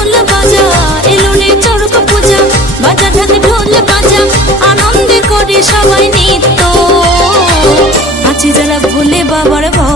ঢোল বাজা, এলো রে চরক পূজা বাজা ঢাকে ঢোল বাজা, আনন্দে করে সবাই নিত্য। আছে যারা ভোলে বাবার ভক্ত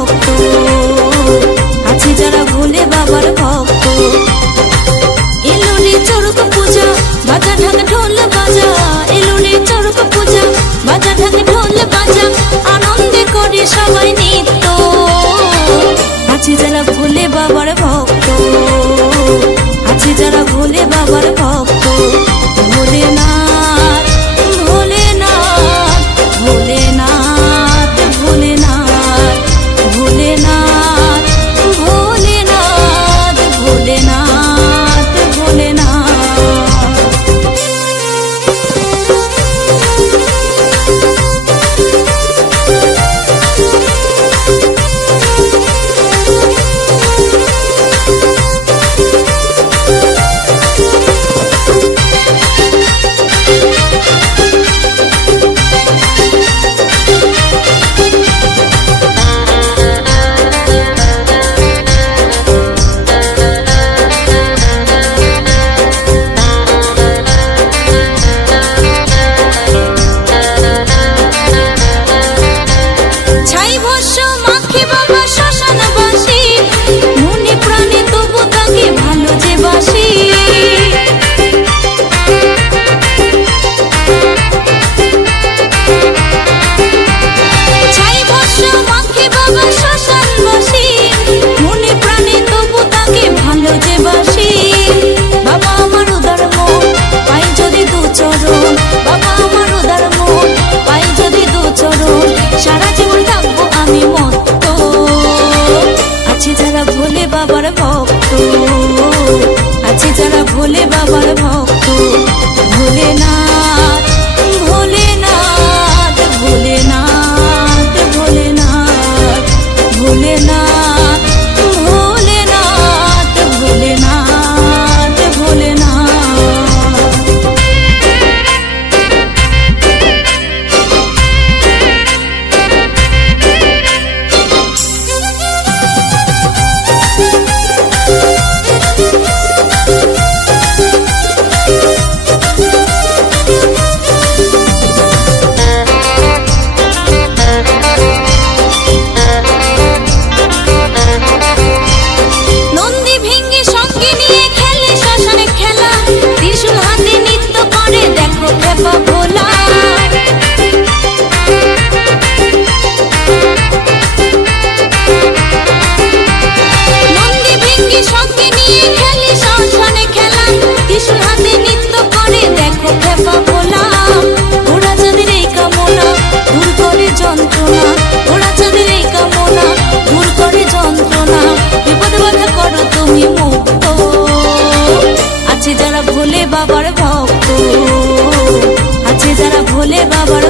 próximo llevaban